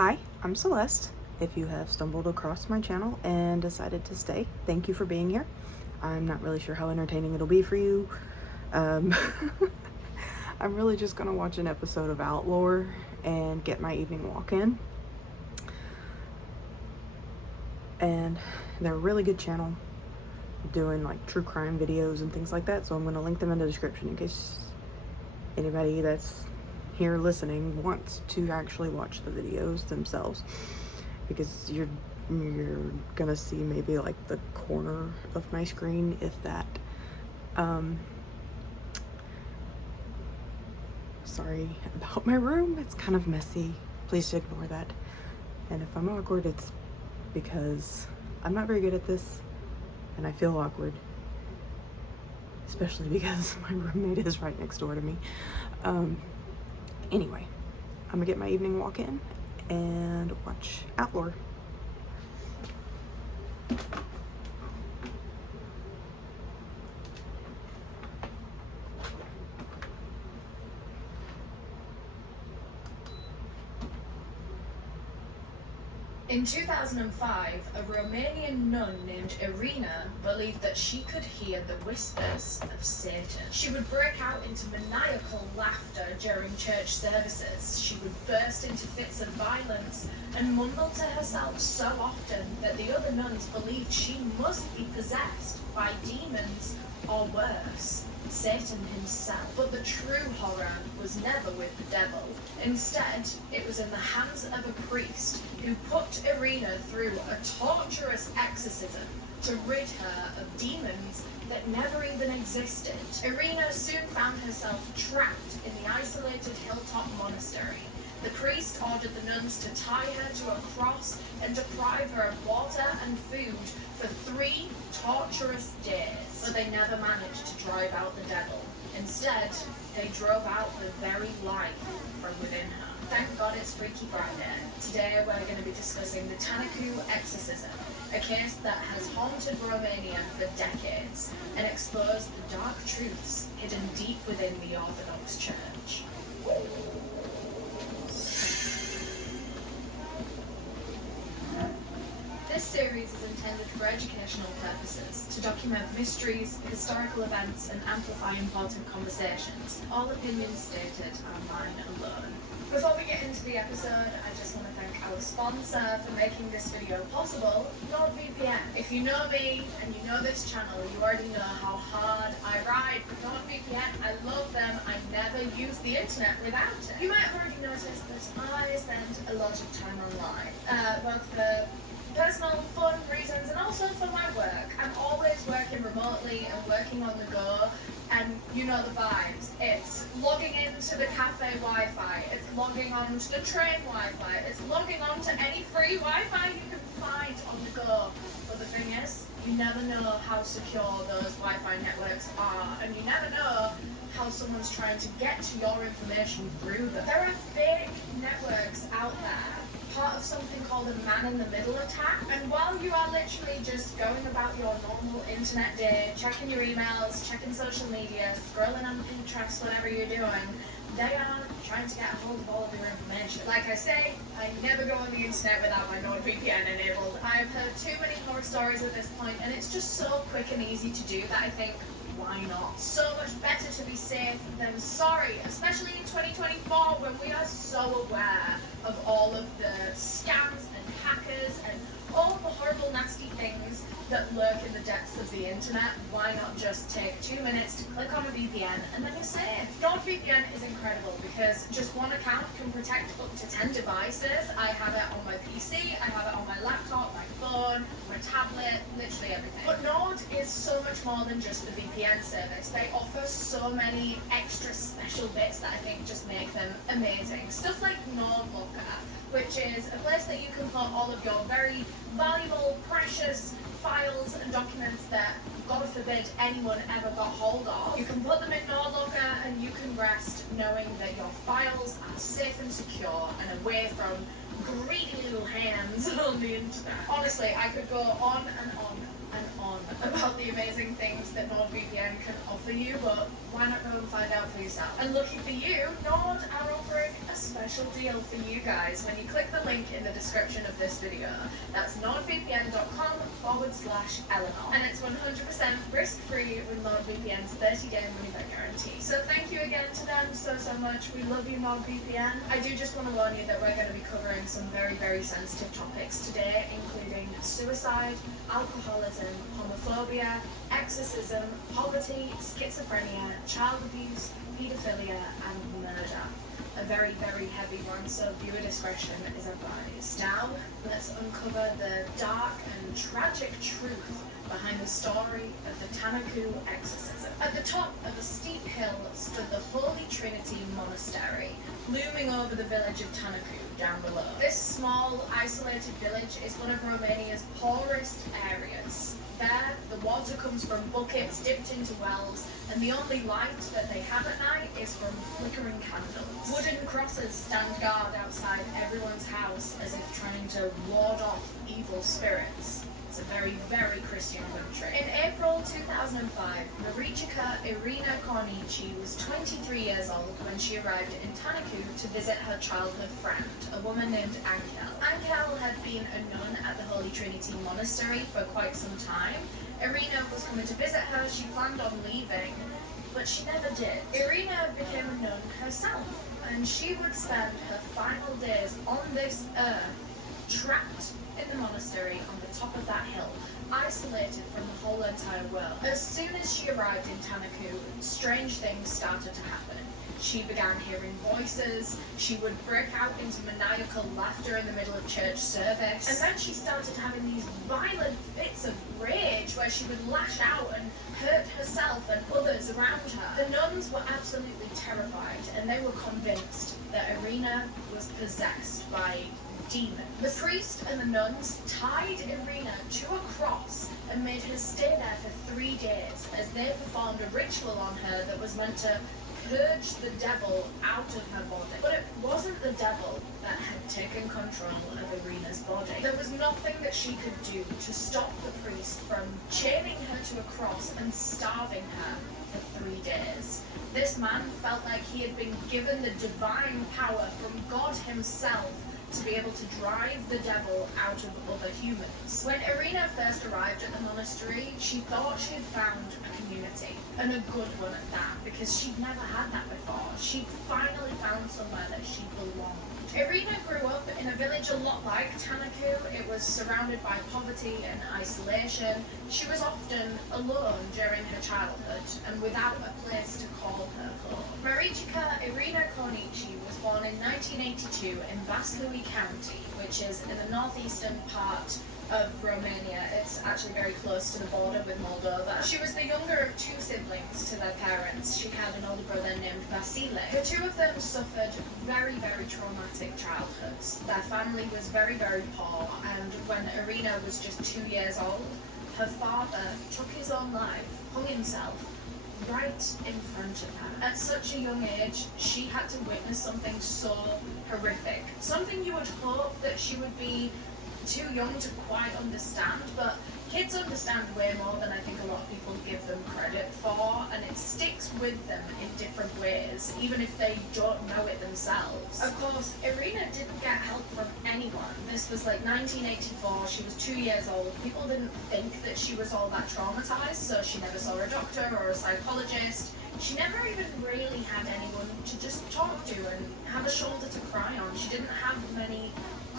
Hi, I'm Celeste. If you have stumbled across my channel and decided to stay, thank you for being here. I'm not really sure how entertaining it'll be for you. Um, I'm really just gonna watch an episode of Outlore and get my evening walk in. And they're a really good channel doing like true crime videos and things like that, so I'm gonna link them in the description in case anybody that's here listening wants to actually watch the videos themselves, because you're gonna see maybe like the corner of my screen, if that. Sorry about my room, it's kind of messy, please ignore that. And if I'm awkward, it's because I'm not very good at this and I feel awkward, especially because my roommate is right next door to me. Anyway, I'm gonna get my evening walk in and watch Outlore. In 2005, a Romanian nun named Irina believed that she could hear the whispers of Satan. She would break out into maniacal laughter during church services. She would burst into fits of violence and mumble to herself so often that the other nuns believed she must be possessed by demons or worse, Satan himself. But the true horror was never with the devil. Instead, it was in the hands of a priest who put Irina through a torturous exorcism to rid her of demons that never even existed. Irina soon found herself trapped in the isolated hilltop monastery. The priest ordered the nuns to tie her to a cross and deprive her of water and food for 3 torturous days. But they never managed to drive out the devil. Instead, they drove out the very life from within her. Thank God it's Freaky Friday. Today we're going to be discussing the Tanaku exorcism, a case that has haunted Romania for decades and exposed the dark truths hidden deep within the Orthodox Church. This series is intended for educational purposes, to document mysteries, historical events, and amplify important conversations. All opinions stated are mine alone. Before we get into the episode, I just want to thank our sponsor for making this video possible, NordVPN. If you know me and you know this channel, you already know how hard I ride for NordVPN. I love them. I never use the internet without it. You might have already noticed that I spend a lot of time online, both for personal, fun reasons and also for my work. I'm always working remotely and working on the go, and you know the vibes. It's logging into the cafe Wi-Fi, it's logging on to the train Wi-Fi, it's logging on to any free Wi-Fi you can find on the go. But the thing is, you never know how secure those Wi-Fi networks are, and you never know how someone's trying to get to your information through them. There are fake networks out there, part of something called a man-in-the-middle attack. And while you are literally just going about your normal internet day, checking your emails, checking social media, scrolling on Pinterest, whatever you're doing, they are trying to get a hold of all of your information. Like I say, I never go on the internet without my NordVPN enabled. I have heard too many horror stories at this point, and it's just so quick and easy to do that I think, why not? So much better to be safe than sorry, especially in 2024 when we are so aware of all of the scams and hackers and all of the horrible, nasty things that lurk in the depths of the internet. Why not just take 2 minutes to click on a VPN and then you're safe? NordVPN is incredible because just one account can protect up to 10 devices. I have it on my PC, I have it on my laptop, my phone, my tablet, literally everything. But Nord is so much more than just the VPN service. They offer so many extra special bits that I think just make them amazing. Stuff like Nord Locker, which is a place that you can put all of your very valuable, precious files and documents that, God forbid, anyone ever got hold of. You can put them in Nord Locker and you can rest knowing that your files are safe and secure and away from greedy little hands on the internet. Honestly, I could go on and on and on about the amazing things that NordVPN can offer you, but why not go and find out for yourself? And lucky for you, Nord are offering a special deal for you guys when you click the link in the description of this video. That's nordvpn.com/Eleanor. And it's 100% risk-free with NordVPN's 30-day money-back guarantee. So thank you again to them so much. We love you, NordVPN. I do just want to warn you that we're going to be covering some very sensitive topics today, including suicide, alcoholism, homophobia, exorcism, poverty, schizophrenia, child abuse, paedophilia, and murder. A very heavy one, so viewer discretion is advised. Now, let's uncover the dark and tragic truth behind the story of the Tanaku exorcism. At the top of a steep hill stood the Holy Trinity Monastery, looming over the village of Tanaku down below. This small, isolated village is one of Romania's poorest areas. There, the water comes from buckets dipped into wells, and the only light that they have at night is from flickering candles. Wooden crosses stand guard outside everyone's house as if trying to ward off evil spirits. It's a very Christian country. In April 2005, Marichka Irina Kornici was 23 years old when she arrived in Tanaku to visit her childhood friend, a woman named Angel. Angel had been a nun at the Holy Trinity Monastery for quite some time. Irina was coming to visit her. She planned on leaving, but she never did. Irina became a nun herself, and she would spend her final days on this earth, trapped in the monastery on the top of that hill, isolated from the whole entire world. As soon as she arrived in Tanaku, strange things started to happen. She began hearing voices, she would break out into maniacal laughter in the middle of church service, and then she started having these violent fits of rage where she would lash out and hurt herself and others around her. The nuns were absolutely terrified, and they were convinced that Irina was possessed by demon. The priest and the nuns tied Irina to a cross and made her stay there for 3 days as they performed a ritual on her that was meant to purge the devil out of her body. But it wasn't the devil that had taken control of Irina's body. There was nothing that she could do to stop the priest from chaining her to a cross and starving her for 3 days. This man felt like he had been given the divine power from God himself to be able to drive the devil out of other humans. When Irina first arrived at the monastery, she thought she had found a community, and a good one at that, because she'd never had that before. She'd finally found somewhere that she belonged. Irina grew up in a village a lot like Tanaku. It was surrounded by poverty and isolation. She was often alone during her childhood and without a place to call her home. Marichka Irina Kornici was born in 1982 in Vaslui County, which is in the northeastern part of Romania. It's actually very close to the border with Moldova. She was the younger of 2 siblings to their parents. She had an older brother named Vasile. The 2 of them suffered very traumatic childhoods. Their family was very poor, and when Irina was just 2 years old, her father took his own life, hung himself, right in front of her. At such a young age, she had to witness something so horrific. Something you would hope that she would be too young to quite understand, but kids understand way more than I think a lot of people give them credit for, and it sticks with them in different ways, even if they don't know it themselves. Of course, Irina didn't get help from anyone. This was like 1984, she was 2 years old. People didn't think that she was all that traumatized, so she never saw a doctor or a psychologist. She never even really had anyone to just talk to and have a shoulder to cry on. She didn't have many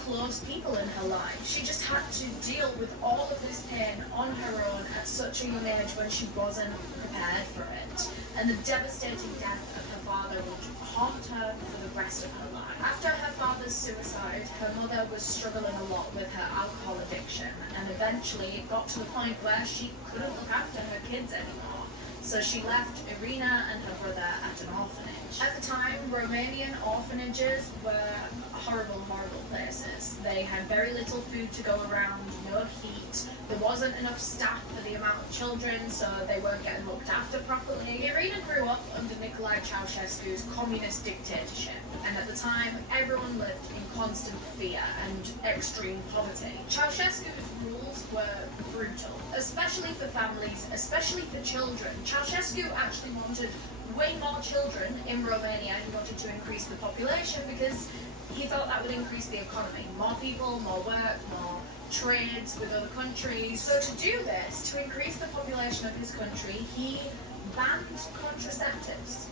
close people in her life. She just had to deal with all of this pain on her own at such a young age when she wasn't prepared for it. And the devastating death of her father would haunt her for the rest of her life. After her father's suicide, her mother was struggling a lot with her alcohol addiction, and eventually it got to the point where she couldn't look after her kids anymore. So she left Irina and her brother at an orphanage. At the time, Romanian orphanages were horrible, horrible places. They had very little food to go around, no heat, there wasn't enough staff for the amount of children, so they weren't getting looked after properly. Irina grew up under Nicolae Ceausescu's communist dictatorship, and at the time, everyone lived in constant fear and extreme poverty. Ceausescu's rules were brutal, especially for families, especially for children. Ceausescu actually wanted way more children in Romania. He wanted to increase the population because he thought that would increase the economy. More people, more work, more trades with other countries. So to do this, to increase the population of his country, he banned contraceptives.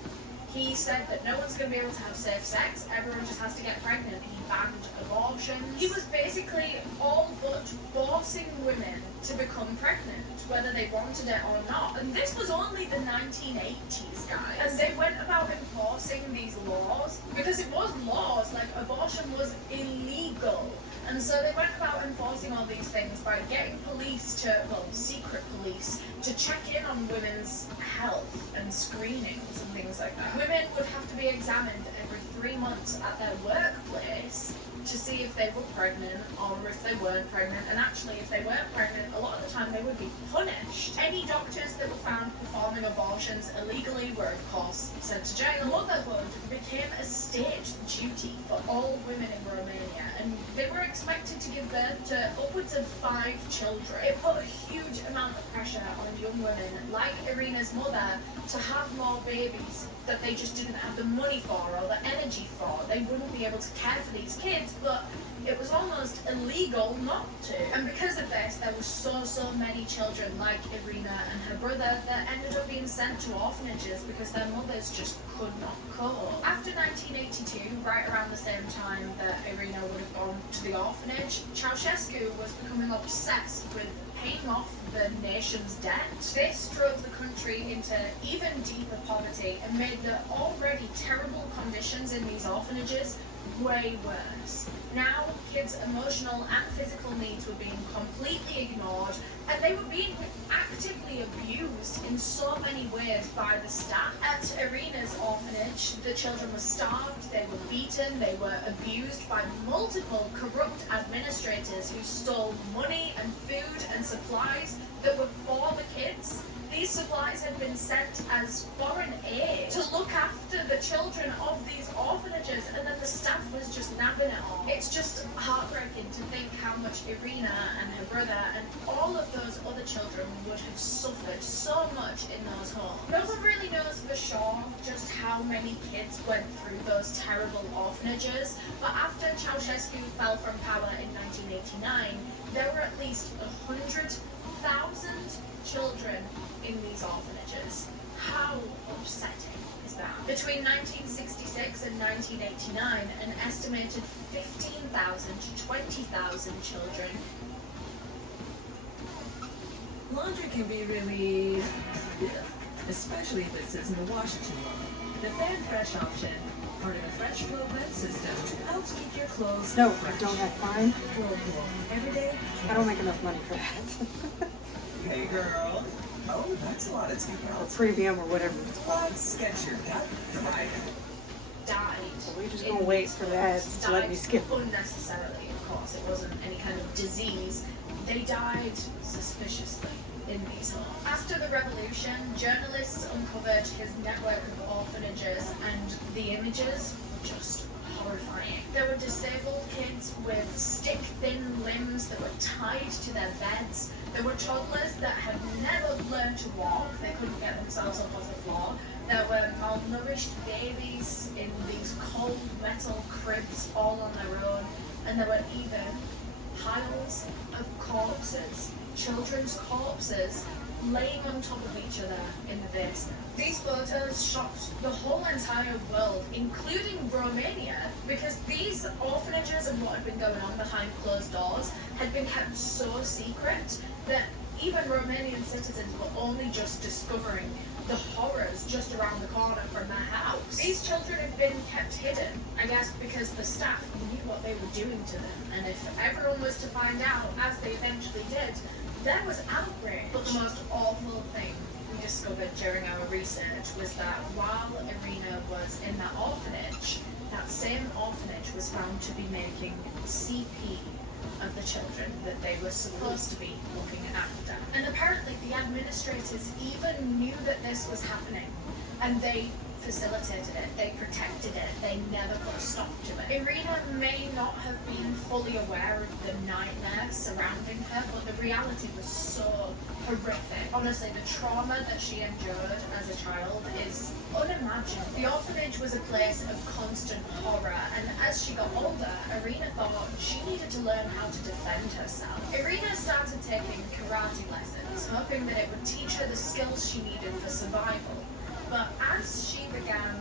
He said that no one's going to be able to have safe sex, everyone just has to get pregnant. He banned abortions. He was basically all but forcing women to become pregnant, whether they wanted it or not. And this was only the 1980s, guys. And they went about enforcing these laws, because it was laws, like abortion was illegal. And so they went about enforcing all these things by getting police to, well, secret police, to check in on women's health and screenings and things like that. Women would have to be examined every 3 months at their workplace to see if they were pregnant or if they weren't pregnant. And actually, if they weren't pregnant, a lot of the time they would be punished. Any doctors that were found performing abortions illegally were, of course, sent to jail. Motherhood became a state duty for all women in Romania, and they were expected to give birth to upwards of 5 children. It put a huge amount of pressure on young women, like Irina's mother, to have more babies that they just didn't have the money for or the energy for. They wouldn't be able to care for these kids, but it was almost illegal not to. And because of this, there were so many children like Irina and her brother that ended up being sent to orphanages because their mothers just could not cope. After 1982, right around the same time that Irina would have gone to the orphanage, Ceausescu was becoming obsessed with paying off the nation's debt. This drove the country into even deeper poverty and made the already terrible conditions in these orphanages way worse. Now, kids' emotional and physical needs were being completely ignored, and they were being actively abused in so many ways by the staff. At Irina's orphanage, the children were starved, they were beaten, they were abused by multiple corrupt administrators who stole money and food and supplies that were for the kids. These supplies had been sent as foreign aid to look after the children of these orphanages, and then the staff was just nabbing it all. It's just heartbreaking to think how much Irina and her brother and all of those other children would have suffered so much in those homes. No one really knows for sure just how many kids went through those terrible orphanages, but after Ceausescu fell from power in 1989, there were at least 100,000 children in these orphanages. How upsetting is that? Between 1966 and 1989, an estimated 15,000 to 20,000 children. Laundry can be really, especially if it sits in the Washington mode. The Fan Fresh option, part of the Fresh Flow blend system, helps keep your clothes No, I fresh. don't have time. Whirlpool. Every day. I don't make enough money for that. Hey girl. Oh, that's a lot of tea Or belts. premium or whatever. Let's get your gut right. Died. We're just in gonna wait these for that homes. to let me Died skip. unnecessarily, of course. It wasn't any kind of disease. They died suspiciously in these homes. After the revolution, journalists uncovered his network of orphanages, and the images were just horrifying. There were disabled kids with stick-thin limbs that were tied to their beds. There were toddlers that had never learned to walk. They couldn't get themselves up off the floor. There were malnourished babies in these cold metal cribs all on their own. And there were even piles of corpses, children's corpses, laying on top of each other in the basement. These photos shocked the whole entire world, including Romania, because these orphanages and what had been going on behind closed doors had been kept so secret that even Romanian citizens were only just discovering the horrors just around the corner from their house. These children had been kept hidden, I guess because the staff knew what they were doing to them, and if everyone was to find out, as they eventually did, there was outrage. But the most awful thing we discovered during our research was that while Irina was in that orphanage, that same orphanage was found to be making CP of the children that they were supposed to be looking after. And apparently the administrators even knew that this was happening, and they facilitated it, they protected it, they never put a stop to it. Irina may not have been fully aware of the nightmare surrounding her, but the reality was so horrific. Honestly, the trauma that she endured as a child is unimaginable. The orphanage was a place of constant horror, and as she got older, Irina thought she needed to learn how to defend herself. Irina started taking karate lessons, hoping that it would teach her the skills she needed for survival. But as she began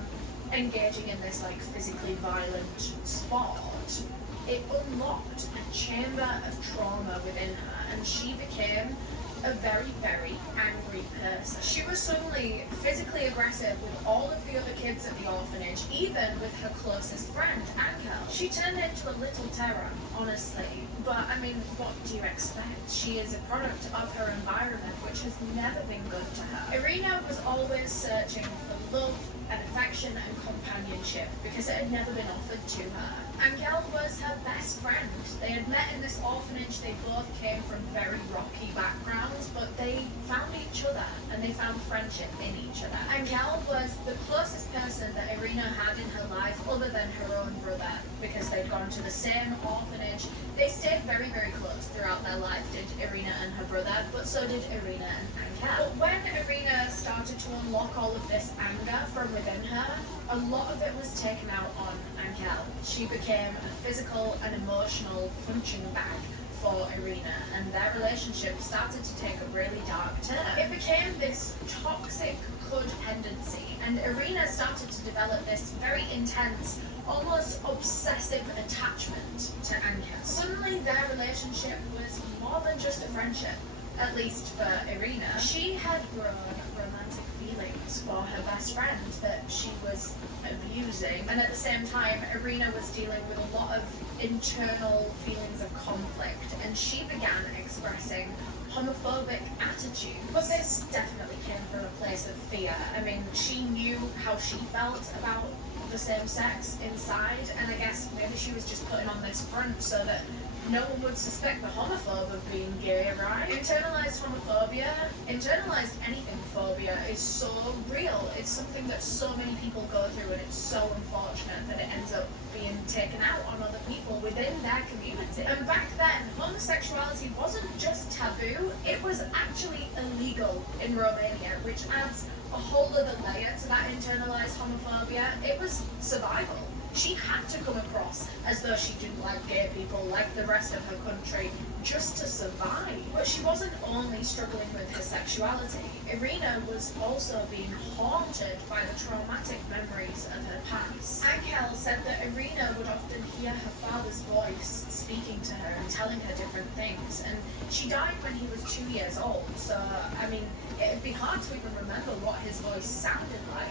engaging in this like physically violent sport, it unlocked a chamber of trauma within her, and she became a very, very angry person. She was suddenly physically aggressive with all of the other kids at the orphanage, even with her closest friend, Angel. She turned into a little terror, honestly. But I mean, what do you expect? She is a product of her environment, which has never been good to her. Irina was always searching for love and affection and companionship because it had never been offered to her. Angel was her best friend. They had met in this orphanage. They both came from very rocky backgrounds, but they found each other and they found friendship in each other. Angel was the closest person that Irina had in her life other than her own brother, because they'd gone to the same orphanage. They stayed very, very close throughout their life, did Irina and her brother, but so did Irina and Angel. But when Irina started to unlock all of this anger from within her, a lot of it was taken out on Angel. She became a physical and emotional punching bag for Irina, and their relationship started to take a really dark turn. It became this toxic codependency, and Irina started to develop this very intense, almost obsessive attachment to Angel. Suddenly their relationship was more than just a friendship, at least for Irina. She had grown romantic feelings for her best friend that she was abusing, and at the same time Irina was dealing with a lot of internal feelings of conflict, and she began expressing homophobic attitude. But this definitely came from a place of fear. I mean, she knew how she felt about the same sex inside, and I guess maybe she was just putting on this front so that no one would suspect the homophobe of being gay, right? Internalized homophobia, internalized anything phobia is so real. It's something that so many people go through, and it's so unfortunate that it ends up being taken out on other people within their community. And back then, homosexuality wasn't just taboo, it was actually illegal in Romania, which adds a whole other layer to that internalized homophobia. It was survival. She had to come across as though she didn't like gay people like the rest of her country just to survive. But she wasn't only struggling with her sexuality. Irina was also being haunted by the traumatic memories of her past. Angel said that Irina would often hear her father's voice speaking to her and telling her different things, and she died when he was 2 years old, so I mean, it'd be hard to even remember what his voice sounded like.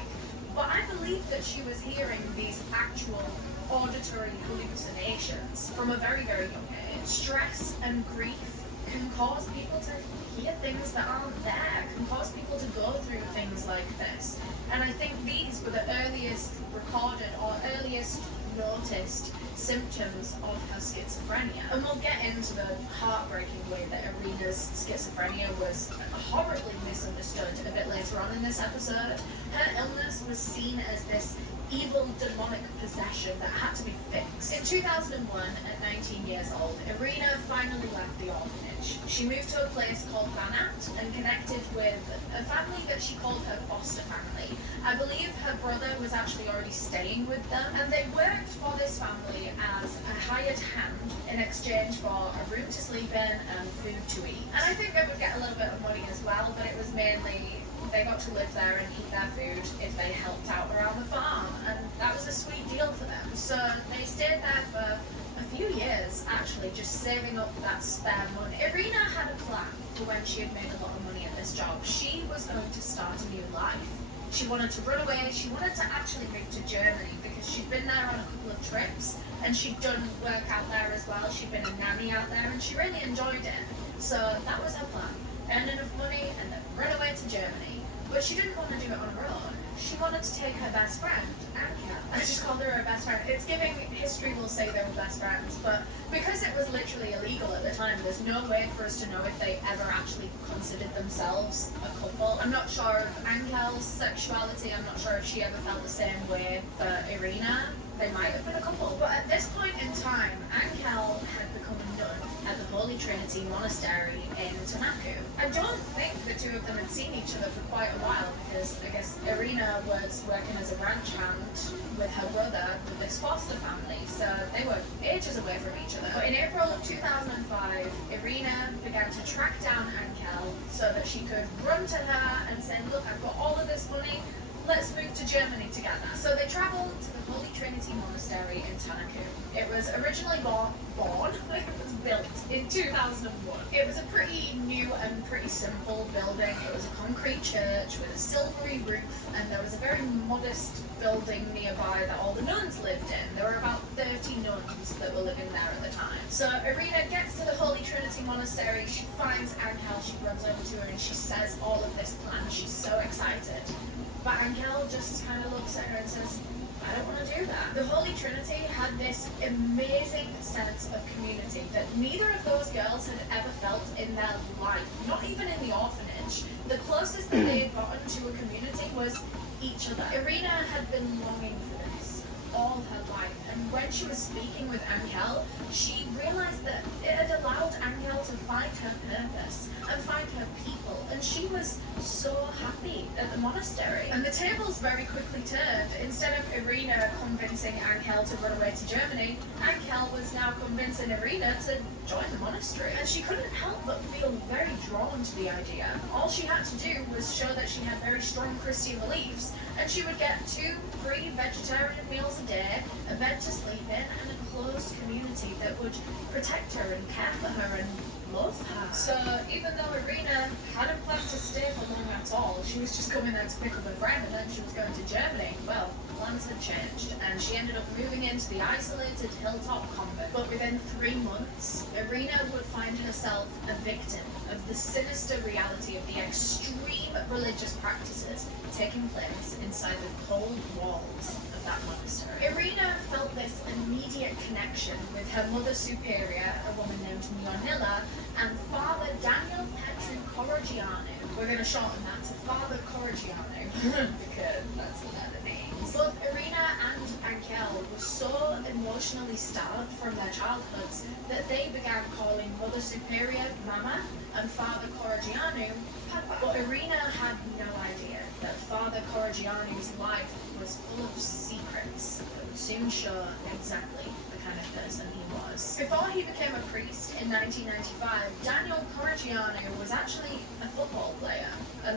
But I believe that she was hearing these actual auditory hallucinations from a very, very young age. Stress and grief can cause people to hear things that aren't there, can cause people to go through things like this. And I think these were the earliest recorded or earliest noticed symptoms of her schizophrenia. And we'll get into the heartbreaking way that Irina's schizophrenia was horribly misunderstood a bit later on in this episode. Her illness was seen as this evil demonic possession that had to be fixed. In 2001, at 19 years old, Irina finally left the orphanage. She moved to a place called Banat and connected with a family that she called her foster family. I believe her brother was actually already staying with them, and they worked for this family as a hired hand in exchange for a room to sleep in and food to eat. And I think they would get a little bit of money as well, but it was mainly they got to live there and eat their food if they helped out around the farm, and that was a sweet deal for them. So they stayed there for a few years, actually, just saving up that spare money. Irina had a plan for when she had made a lot of money at this job. She was going to start a new life. She wanted to run away. She wanted to actually move to Germany because she'd been there on a couple of trips, and she'd done work out there as well. She'd been a nanny out there, and she really enjoyed it. So that was her plan. Earn enough money and then run away to Germany. But she didn't want to do it on her own. She wanted to take her best friend, Anya. I just called her best friend. It's giving history will say they were best friends, but because it was literally illegal at the time, there's no way for us to know if they ever actually considered themselves a couple. I'm not sure of Angel's sexuality. I'm not sure if she ever felt the same way for Irina. They might have been a couple. But at this point in time, Angel had become a nun at the Holy Trinity Monastery in Tanaku. I don't think the two of them had seen each other for quite a while because I guess Irina was working as a ranch hand with her brother with this foster family, so they were ages away from each other. But in April of 2005, Irina began to track down Angel so that she could run to her and say, look, I've got all of this money, let's move to Germany together. So they travelled to the Holy Trinity Monastery in Tanaku. It was originally it was built in 2001. It was a pretty new and pretty simple building. It was a concrete church with a silvery roof, and there was a very modest building nearby that all the nuns lived in. There were about 30 nuns that were living there at the time. So Irina gets to the Holy Trinity Monastery, she finds Angel, she runs over to her and she says all of this plan. She's so excited. But Angel just kind of looks at her and says, I don't want to do that. The Holy Trinity had this amazing sense of community that neither of those girls had ever felt in their life, not even in the orphanage. The closest that they had gotten to a community was each other. Irina had been longing for this all her life, and when she was speaking with Angel, she realized that it had allowed Angel to find her purpose and find her people, and she was so happy at the monastery. And the tables very quickly turned. Instead of Irina convincing Angel to run away to Germany, Angel was now convincing Irina to join the monastery. And she couldn't help but feel very drawn to the idea. All she had to do was show that she had very strong Christian beliefs, and she would get 2 free vegetarian meals a day, a bed to sleep in, and a close community that would protect her and care for her and love her. So even though Irina hadn't planned to stay for long at all, she was just coming there to pick up a friend and then she was going to Germany. Well, plans had changed and she ended up moving into the isolated hilltop convent. But within 3 months, Irina would find herself a victim of the sinister reality of the extreme religious practices taking place inside the cold walls of that monastery. Irina felt this immediate connection with her mother superior, a woman named Neonilla, and Father Daniel Petru Corigianu. We're going to shorten that to Father Corigianu because that's what that means. Both Irina and Angel were so emotionally starved from their childhoods that they began calling Mother Superior Mama and Father Corigianu Papa. But Irina had no idea that Father Corigianu's life was full of secrets that would soon show exactly the kind of person he was. Before he became a priest in 1995, Daniel Corigianu was actually a football player.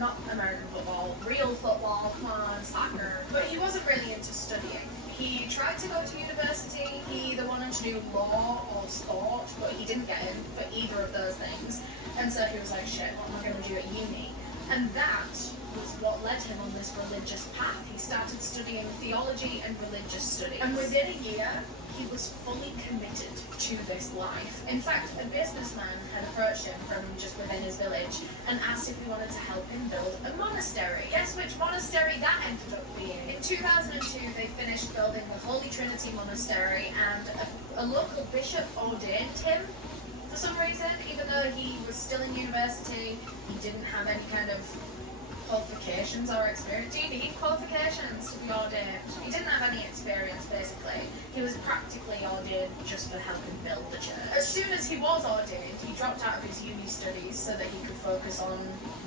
Not American football, real football, come on, soccer. But he wasn't really into studying. He tried to go to university, he either wanted to do law or sport, but he didn't get in for either of those things. And so he was like, shit, what am I going to do at uni? And that was what led him on this religious path. He started studying theology and religious studies. And within a year, he was fully committed to this life. In fact, a businessman had approached him from just within his village and asked if he wanted to help him build a monastery. Guess which monastery that ended up being? In 2002, they finished building the Holy Trinity Monastery, and a local bishop ordained him for some reason, even though he was still in university. He didn't have any kind of qualifications or experience. Do you need qualifications to be ordained? He didn't have any experience, basically. He was practically ordained just for helping build the church. As soon as he was ordained, he dropped out of his uni studies so that he could focus on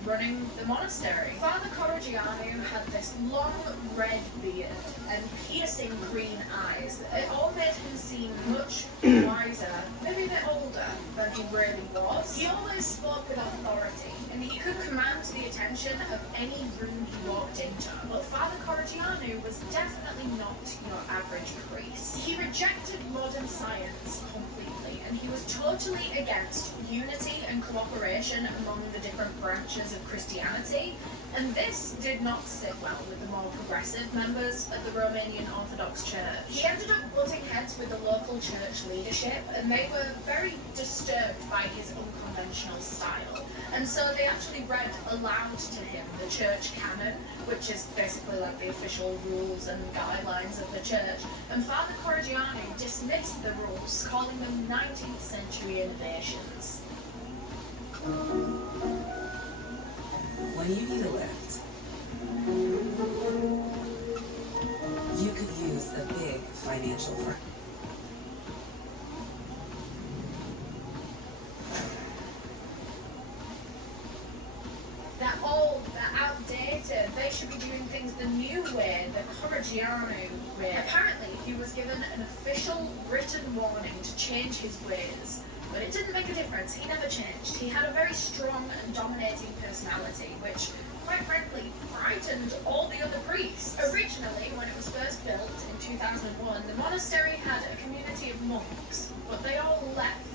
running the monastery. Father Corigianu had this long red beard and piercing green eyes. It all made him seem much wiser, maybe a bit older than he really was. He always spoke with authority, and he could command the attention of any room he walked into. But Father Corigianu was definitely not your average priest. He rejected modern science completely, and he was was totally against unity and cooperation among the different branches of Christianity, and this did not sit well with the more progressive members of the Romanian Orthodox Church. He ended up butting heads with the local church leadership, and they were very disturbed by his unconventional style. And so they actually read aloud to him the church canon, which is basically like the official rules and guidelines of the church. And Father Cordiano dismissed the rules, calling them 19th century innovations. When you need a lift, you could use a big financial firm. They're old, they're outdated, they should be doing things the new way, the Cordiano way. Apparently, he was given an official written warning to change his ways. But it didn't make a difference. He never changed. He had a very strong and dominating personality, which, quite frankly, frightened all the other priests. Originally, when it was first built in 2001, the monastery had a community of monks, but they all left.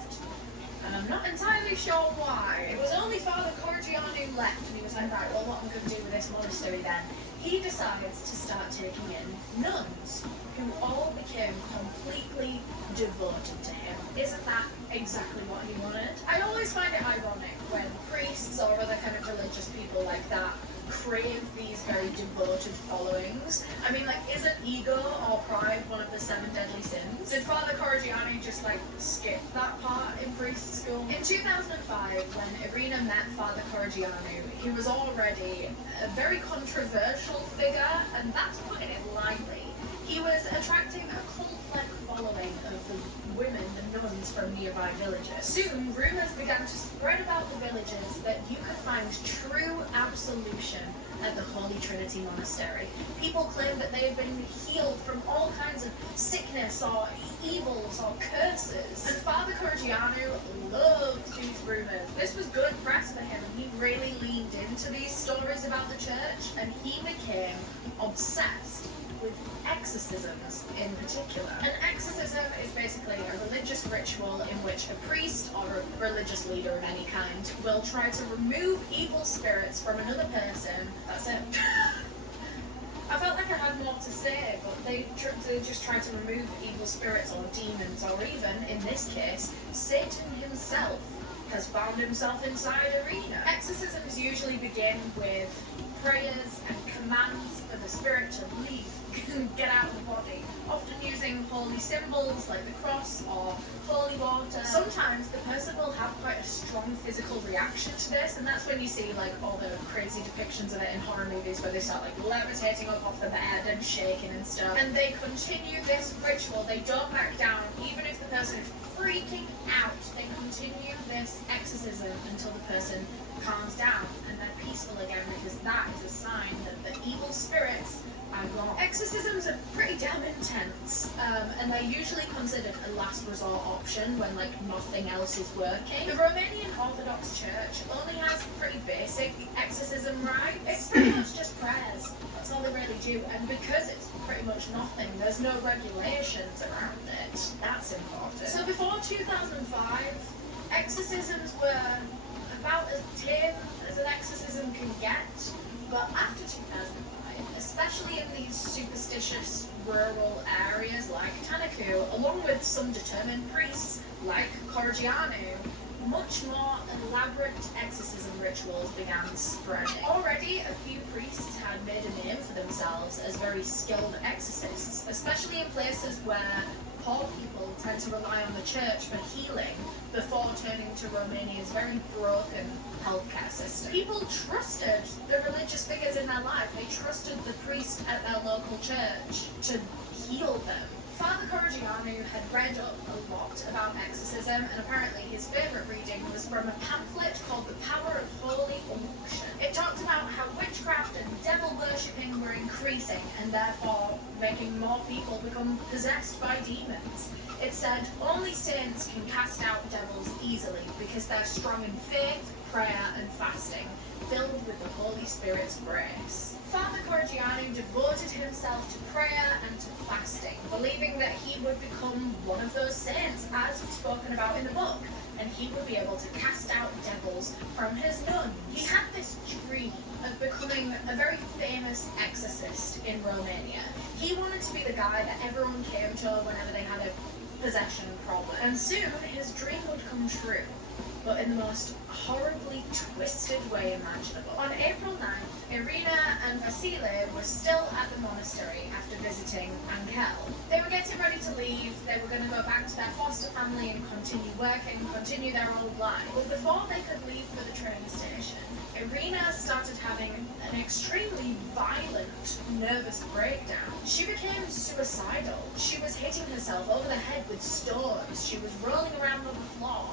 And I'm not entirely sure why. It was only Father Cordiano left, and he was like, right, well, what am I going to do with this monastery then? He decides to start taking in nuns, who all became completely devoted to him. Isn't that exactly what he wanted? I always find it ironic when priests or other kind of religious people like that crave these very devoted followings. I mean, like, isn't ego or pride one of the 7 deadly sins? Did Father Cordiano just, like, skip that part in priest school? In 2005, when Irina met Father Cordiano, he was already a very controversial figure, and that's putting it lightly. He was attracting a cult-like following of the women, the nuns from nearby villages. Soon, rumors began to spread about the villages that you could find true absolution at the Holy Trinity Monastery. People claimed that they had been healed from all kinds of sickness or evils or curses. And Father Cordiano loved these rumors. This was good press for him, and he really leaned into these stories about the church, and he became obsessed with exorcisms in particular. An exorcism is basically a religious ritual in which a priest or a religious leader of any kind will try to remove evil spirits from another person. That's it. I felt like I had more to say, but they just try to remove evil spirits or demons, or even, in this case, Satan himself has found himself inside Irina. Exorcisms usually begin with prayers and commands for the spirit to leave, get out of the body, often using holy symbols like the cross or holy water. Sometimes the person will have quite a strong physical reaction to this, and that's when you see like all the crazy depictions of it in horror movies where they start like levitating up off the bed and shaking and stuff. And they continue this ritual, they don't back down, even if the person is freaking out. They continue this exorcism until the person calms down and they're peaceful again, because that is a sign that the evil spirits are gone. Exorcisms are pretty damn intense, and they're usually considered a last resort option when like nothing else is working. The Romanian Orthodox Church only has pretty basic exorcism rites. It's pretty much just prayers. That's all they really do, and because it's pretty much nothing, there's no regulations around it. That's important. So before 2005, exorcisms were about as tame as an exorcism can get, but after 2005, especially in these superstitious rural areas like Tanaku, along with some determined priests like Cordiano, much more elaborate exorcism rituals began spreading. Already, a few priests had made a name for themselves as very skilled exorcists, especially in places where poor people tend to rely on the church for healing before turning to Romania's very broken healthcare system. People trusted the religious figures in their life. They trusted the priest at their local church to heal them. Father Cordiano had read up a lot about exorcism, and apparently his favourite reading was from a pamphlet called The Power of Holy Unction. It talked about how witchcraft and devil worshipping were increasing, and therefore making more people become possessed by demons. It said only saints can cast out devils easily because they're strong in faith, prayer and fasting, filled with the Holy Spirit's grace. Father Cordiano devoted himself to prayer and to fasting, believing that he would become one of those saints, as spoken spoken about in the book, and he would be able to cast out devils from his nuns. He had this dream of becoming a very famous exorcist in Romania. He wanted to be the guy that everyone came to whenever they had a possession problem. And soon his dream would come true, but in the most horribly twisted way imaginable. On April 9th, Irina and Vasile were still at the monastery after visiting Angel. They were getting ready to leave. They were going to go back to their foster family and continue working, continue their old life. But before they could leave for the train station, Irina started having an extremely violent nervous breakdown. She became suicidal. She was hitting herself over the head with stones. She was rolling around on the floor.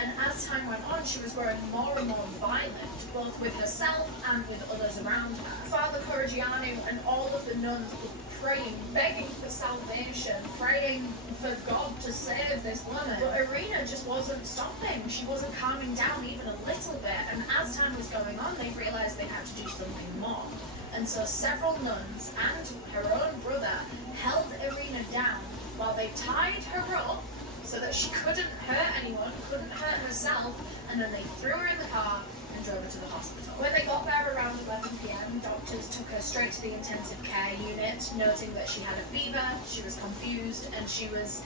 And as time went on, she was growing more and more violent, both with herself and with others around her. Father Corrigiano and all of the nuns were praying, begging for salvation, praying for God to save this woman. But Irina just wasn't stopping. She wasn't calming down even a little bit. And as time was going on, they realized they had to do something more. And so several nuns and her own brother held Irina down while they tied her up so that she couldn't hurt anyone, couldn't hurt herself, and then they threw her in the car and drove her to the hospital. When they got there around 11 p.m, doctors took her straight to the intensive care unit, noting that she had a fever, she was confused, and she was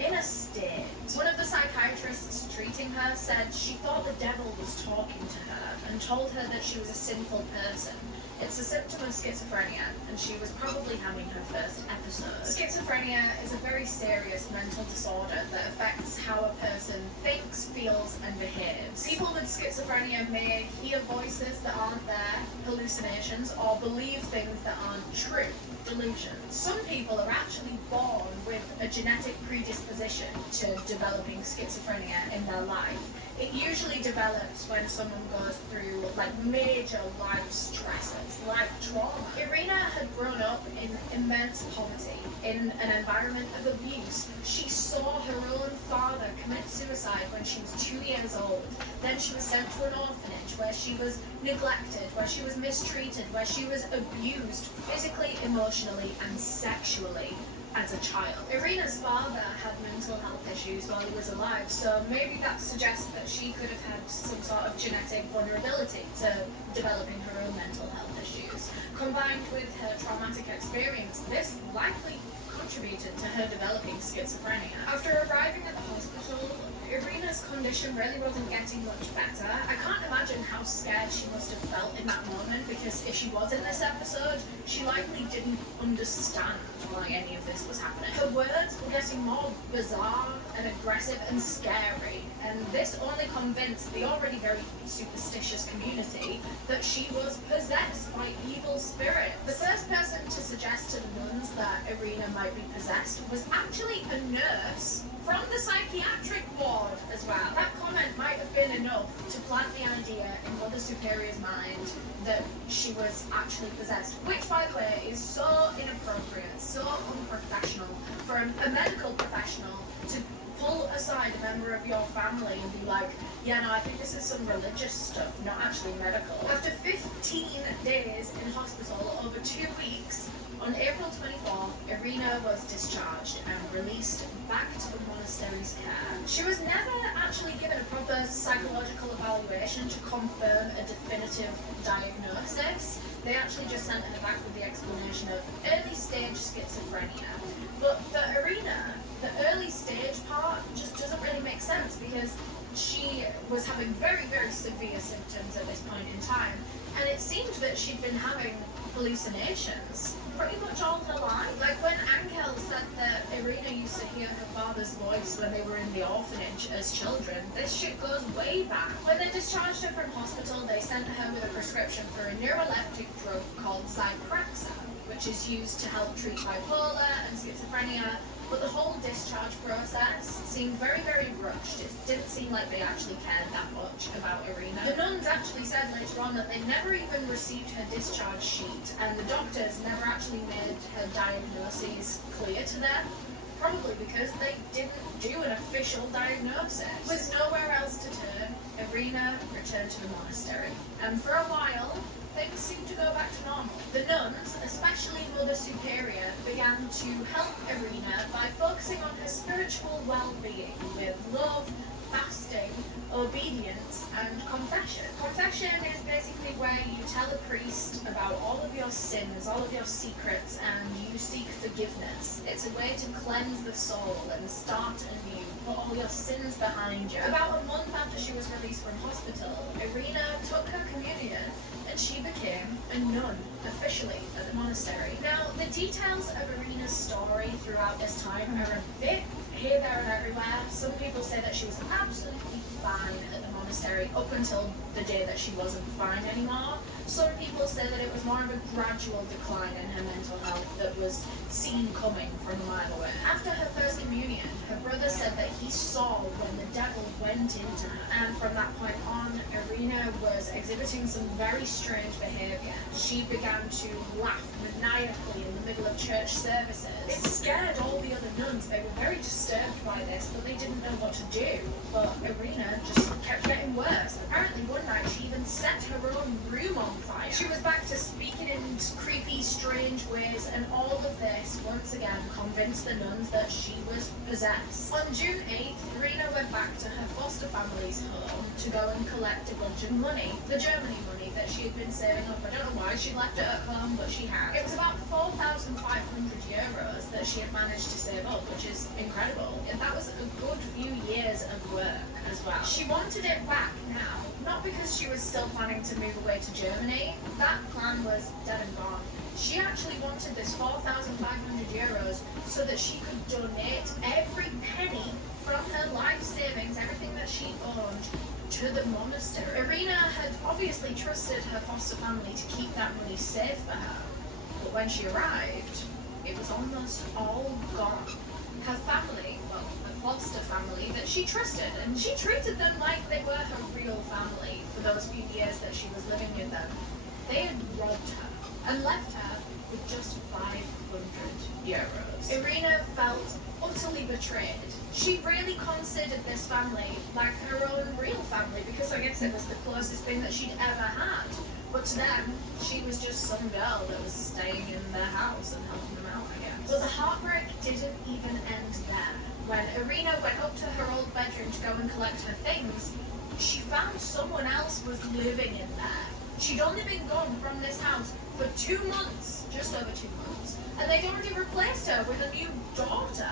in a state. One of the psychiatrists treating her said she thought the devil was talking to her and told her that she was a sinful person. It's a symptom of schizophrenia, and she was probably having her first episode. Schizophrenia is a very serious mental disorder that affects how a person thinks, feels, and behaves. People with schizophrenia may hear voices that aren't there, hallucinations, or believe things that aren't true, delusions. Some people are actually born with a genetic predisposition to developing schizophrenia in their life. It usually develops when someone goes through major life stresses, like trauma. Irina had grown up in immense poverty, in an environment of abuse. She saw her own father commit suicide when she was 2 years old. Then she was sent to an orphanage where she was neglected, where she was mistreated, where she was abused physically, emotionally, and sexually as a child. Irina's father had mental health issues while he was alive, so maybe that suggests that she could have had some sort of genetic vulnerability to developing her own mental health issues. Combined with her traumatic experience, this likely contributed to her developing schizophrenia. After arriving at the hospital, Irina's condition really wasn't getting much better. I can't imagine how scared she must have felt in that moment, because if she was in this episode, she likely didn't understand why any of this was happening. Her words were getting more bizarre and aggressive and scary, and this only convinced the already very superstitious community that she was possessed by evil spirits. The first person to suggest to the nuns that Irina might be possessed was actually a nurse from the psychiatric ward as well. That comment might have been enough to plant the idea in Mother Superior's mind that she was actually possessed, which, by the way, is so inappropriate, so unprofessional for a medical professional to pull aside a member of your family and be like, yeah, no, I think this is some religious stuff, not actually medical. After 15 days in hospital, over 2 weeks, on April 24th, Irina was discharged and released back to the monastery's care. She was never actually given a proper psychological evaluation to confirm a definitive diagnosis. They actually just sent her back with the explanation of early stage schizophrenia. But for Irina, the early stage part just doesn't really make sense, because she was having very, very severe symptoms at this point in time, and it seemed that she'd been having hallucinations pretty much all her life. Like when Angel said that Irina used to hear her father's voice when they were in the orphanage as children, this shit goes way back. When they discharged her from hospital, they sent her with a prescription for a neuroleptic drug called Zyprexa, which is used to help treat bipolar and schizophrenia. But the whole discharge process seemed very, very rushed. It didn't seem like they actually cared that much about Irina. The nuns actually said later on that they never even received her discharge sheet, and the doctors never actually made her diagnoses clear to them, probably because they didn't do an official diagnosis. With nowhere else to turn, Irina returned to the monastery, and for a while, things seemed to go back to normal. The nuns, especially Mother Superior, began to help Irina by focusing on her spiritual well-being with love, obedience and confession. Confession is basically where you tell a priest about all of your sins, all of your secrets, and you seek forgiveness. It's a way to cleanse the soul and start anew, put all your sins behind you. About a month after she was released from hospital, Irina took her communion and she became a nun, officially, at the monastery. Now, the details of Irina's story throughout this time are a bit here, there, and everywhere. Some people say that she was absolutely fine at the monastery up until the day that she wasn't fine anymore. Some people say that it was more of a gradual decline in her mental health that was seen coming from a mile away. After her first communion, her brother said that he saw when the devil went into her, and from that point on, Irina was exhibiting some very strange behaviour. She began to laugh maniacally in the middle of church services. It scared all the other nuns. They were very disturbed by this, but they didn't know what to do. But Irina just kept getting worse. Apparently one night she even set her own room on fire. She was back to speaking in creepy, strange ways, and all of this once again convinced the nuns that she was possessed. On June 8th, Irina went back to her foster family's home to go and collect a bunch of money, the Germany money that she had been saving up. I don't know why she left it at home, but she had. It was about 4,500 euros that she had managed to save up, which is incredible. And that was a good few years of work as well. She wanted it back now, not because she was still planning to move away to Germany. That plan was dead and gone. She actually wanted this 4,500 euros so that she could donate every penny from her life savings, everything that she owned, to the monastery. Irina had obviously trusted her foster family to keep that money safe for her, but when she arrived, it was almost all gone. Her family, well, the foster family that she trusted, and she treated them like they were her real family for those few years that she was living with them, they had robbed her and left her with just 500 euros. Irina felt utterly betrayed. She really considered this family like her own real family because I guess it was the closest thing that she'd ever had. But to them, she was just some girl that was staying in their house and helping them out, I guess. But the heartbreak didn't even end there. When Irina went up to her old bedroom to go and collect her things, she found someone else was living in there. She'd only been gone from this house for 2 months, just over 2 months, and they'd already replaced her with a new daughter.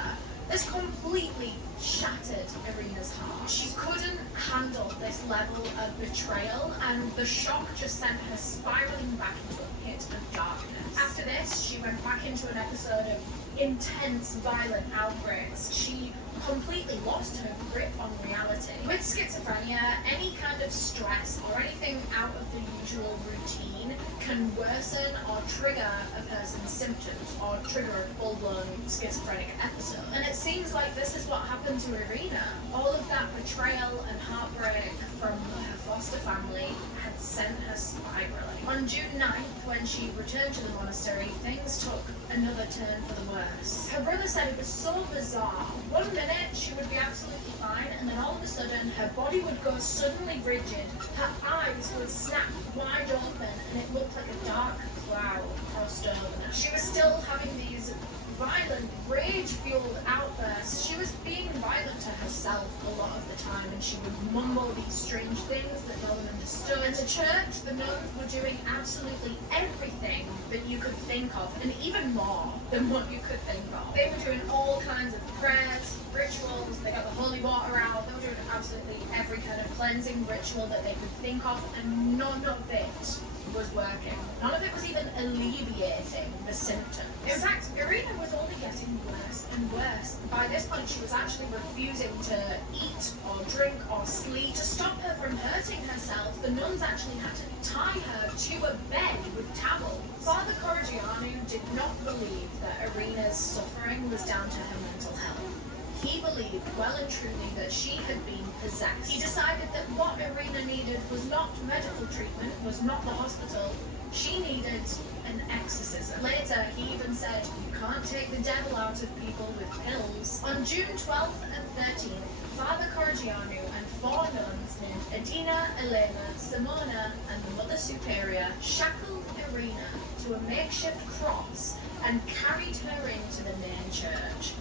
This completely shattered Irina's heart. She couldn't handle this level of betrayal, and the shock just sent her spiraling back into a pit of darkness. After this, she went back into an episode of intense, violent outbreaks. She completely lost her grip on reality. With schizophrenia, any kind of stress or anything out of the usual routine can worsen or trigger a person's symptoms or trigger a full-blown schizophrenic episode. And it seems like this is what happened to Irina. All of that betrayal and heartbreak from her foster family had sent her spiraling. On June 9th, when she returned to the monastery, things took another turn for the worse. Her brother said it was so bizarre. One minute she would be absolutely fine, and then all of a sudden her body would go suddenly rigid, her eyes would snap wide open, and it looked like a dark cloud crossed over her. She was still having these violent, rage-fueled outbursts. She was being violent to herself a lot of the time, and she would mumble these strange things that no one understood. And the church, the nuns, were doing absolutely everything that you could think of, and even more than what you could think of. They were doing all kinds of prayers, rituals, they got the holy water out, they were doing absolutely every kind of cleansing ritual that they could think of, and none of it was working. None of it was even alleviating the symptoms. In fact, Irina was only getting worse and worse. By this point, she was actually refusing to eat or drink or sleep. To stop her from hurting herself, the nuns actually had to tie her to a bed with towels. Father Corrigianu did not believe that Irina's suffering was down to her mental health. He believed well and truly that she had been possessed. He decided that what Irina needed was not medical treatment, was not the hospital. She needed an exorcism. Later, he even said, you can't take the devil out of people with pills. On June 12th and 13th, Father Corrigianu and 4 nuns named Edina, Elena, Simona, and the Mother Superior shackled Irina to a makeshift cross and carried her into the main church.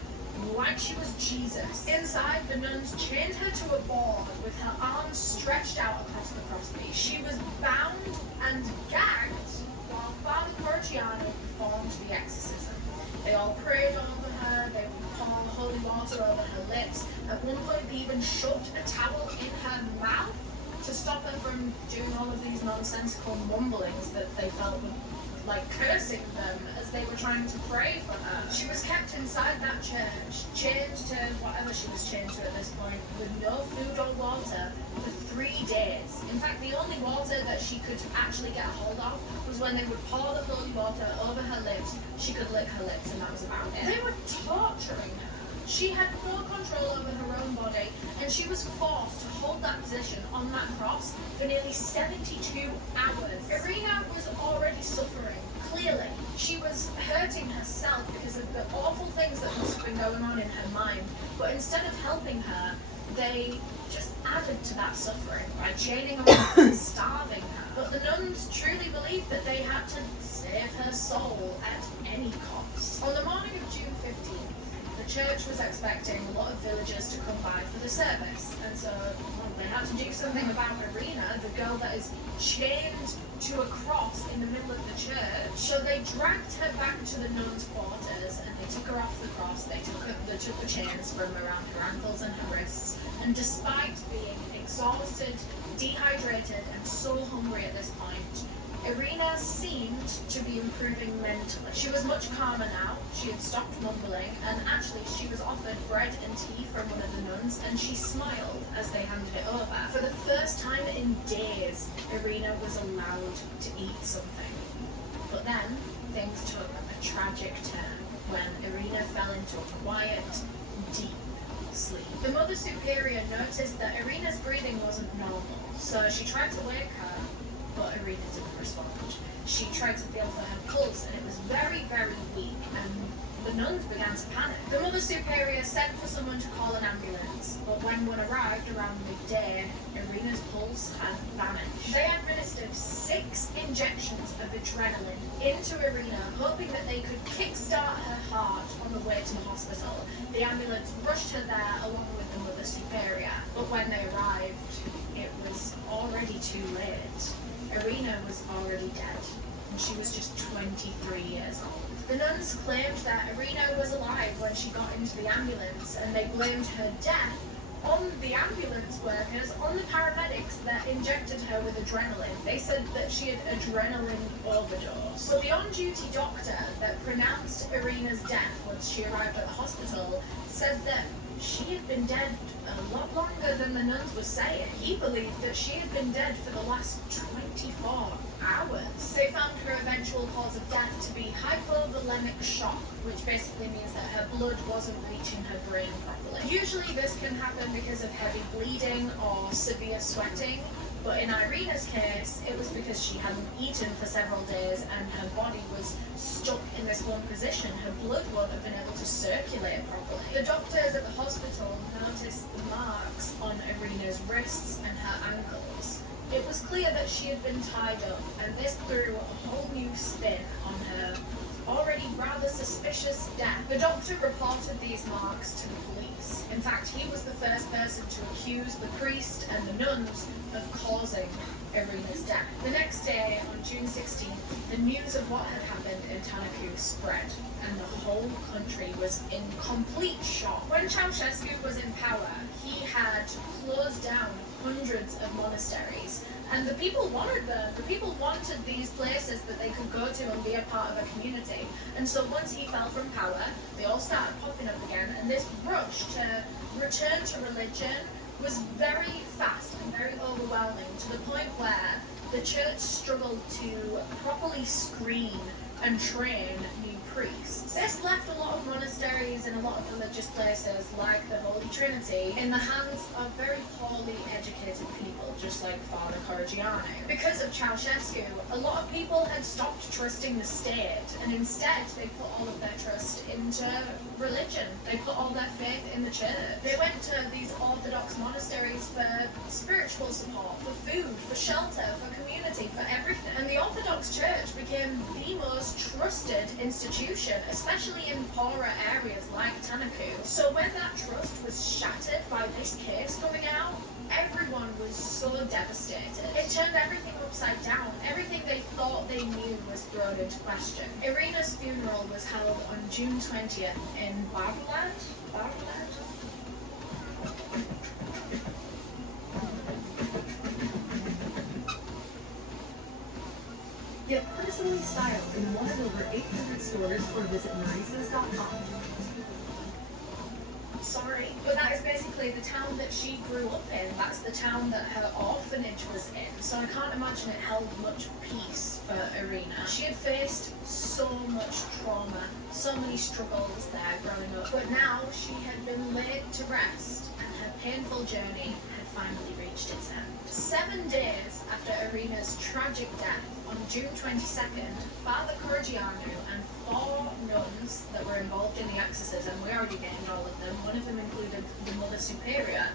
like she was Jesus. Inside, the nuns chained her to a board with her arms stretched out across the crossbeam. She was bound and gagged while Father Corrigiano performed the exorcism. They all prayed over her, they would pour holy water over her lips. At one point, they even shoved a towel in her mouth to stop her from doing all of these nonsensical mumblings that they felt were like cursing them as they were trying to pray for her. She was kept inside that church, chained to whatever she was chained to at this point, with no food or water for 3 days. In fact, the only water that she could actually get a hold of was when they would pour the holy water over her lips. She could lick her lips, and that was about it. They were torturing her. She had no control over her own body, and she was forced to hold that position on that cross for nearly 72 hours. Irina was already suffering, clearly. She was hurting herself because of the awful things that must have been going on in her mind, but instead of helping her, they just added to that suffering by chaining her and starving her. But the nuns truly believed that they had to save her soul at any cost. On the morning of June 15th, the church was expecting a lot of villagers to come by for the service, and so they had to do something about Irina, the girl that is chained to a cross in the middle of the church. So they dragged her back to the nuns' quarters, and they took her off the cross. They took the chains from around her ankles and her wrists, and despite being exhausted, dehydrated, and so hungry at this point, Irina seemed to be improving mentally. She was much calmer now. She had stopped mumbling, and actually she was offered bread and tea from one of the nuns, and she smiled as they handed it over. For the first time in days, Irina was allowed to eat something. But then, things took a tragic turn when Irina fell into a quiet, deep sleep. The Mother Superior noticed that Irina's breathing wasn't normal, so she tried to wake her, but Irina didn't respond. She tried to feel for her pulse, and it was very, very weak, and the nuns began to panic. The Mother Superior sent for someone to call an ambulance, but when one arrived around midday, Irina's pulse had vanished. They administered 6 injections of adrenaline into Irina, hoping that they could kickstart her heart on the way to the hospital. The ambulance rushed her there along with the Mother Superior, but when they arrived, it was already too late. Irina was already dead, and she was just 23 years old. The nuns claimed that Irina was alive when she got into the ambulance, and they blamed her death on the ambulance workers, on the paramedics that injected her with adrenaline. They said that she had adrenaline overdose. But the on-duty doctor that pronounced Irina's death once she arrived at the hospital said that she had been dead a lot longer than the nuns were saying. He believed that she had been dead for the last 24 hours. They found her eventual cause of death to be hypovolemic shock, which basically means that her blood wasn't reaching her brain properly. Usually this can happen because of heavy bleeding or severe sweating, but in Irina's case, it was because she hadn't eaten for several days and her body was stuck in this one position. Her blood won't have been able to circulate properly. The doctors at the hospital noticed the marks on Irina's wrists and her ankles. It was clear that she had been tied up, and this threw a whole new spin on her already rather suspicious death. The doctor reported these marks to the police. In fact, he was the first person to accuse the priest and the nuns of causing Irina's death. The next day, on June 16th, the news of what had happened in Tanaku spread, and the whole country was in complete shock. When Ceausescu was in power, he had closed down hundreds of monasteries, and the people wanted them. The people wanted these places that they could go to and be a part of a community. And so once he fell from power, they all started popping up again, and this rush to return to religion was very fast and very overwhelming, to the point where the church struggled to properly screen and train new priests. This left a lot of monasteries and a lot of religious places, like the Holy Trinity, in the hands of very poorly educated people, just like Father Corrigiano. Because of Ceausescu, a lot of people had stopped trusting the state, and instead they put all of their trust into religion. They put all their faith in the church. They went to these Orthodox monasteries for spiritual support, for food, for shelter, for community, for everything. And the Orthodox Church became the most trusted institution institution, especially in poorer areas like Tanaku. So when that trust was shattered by this case coming out, everyone was so devastated. It turned everything upside down. Everything they thought they knew was thrown into question. Irina's funeral was held on June 20th in Barbaland? Get personally styled in one of over 800 stores or visit marisas.com. Sorry, but that is basically the town that she grew up in. That's the town that her orphanage was in. So I can't imagine it held much peace for Irina. She had faced so much trauma, so many struggles there growing up. But now she had been laid to rest and her painful journey had finally reached its end. 7 days after Irina's tragic death, on June 22nd, Father Corgianu and 4 nuns that were involved in the exorcism, we already named all of them, one of them included the Mother Superior,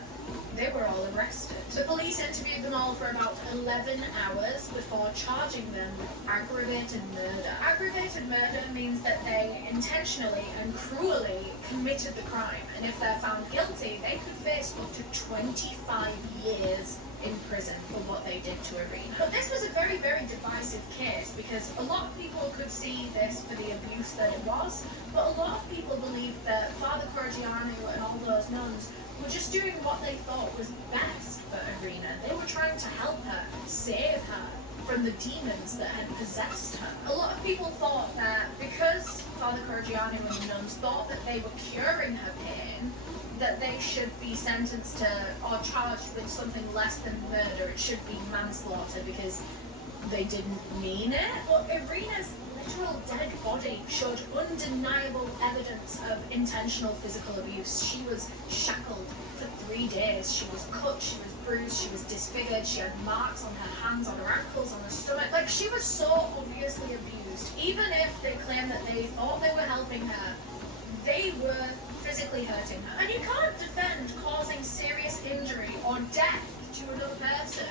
they were all arrested. The police interviewed them all for about 11 hours before charging them with aggravated murder. Aggravated murder means that they intentionally and cruelly committed the crime, and if they're found guilty, they could face up to 25 years in prison for what they did to Irina. But this was a very, very divisive case because a lot of people could see this for the abuse that it was, but a lot of people believed that Father Corgianu and all those nuns were just doing what they thought was best for Irina. They were trying to help her, save her from the demons that had possessed her. A lot of people thought that because Father Corgianu and the nuns thought that they were curing her pain, that they should be sentenced to or charged with something less than murder. It should be manslaughter because they didn't mean it. But Irina's literal dead body showed undeniable evidence of intentional physical abuse. She was shackled for 3 days. She was cut, she was bruised, she was disfigured, she had marks on her hands, on her ankles, on her stomach. Like, she was so obviously abused. Even if they claimed that they thought they were helping her, they were physically hurting her. And you can't defend causing serious injury or death to another person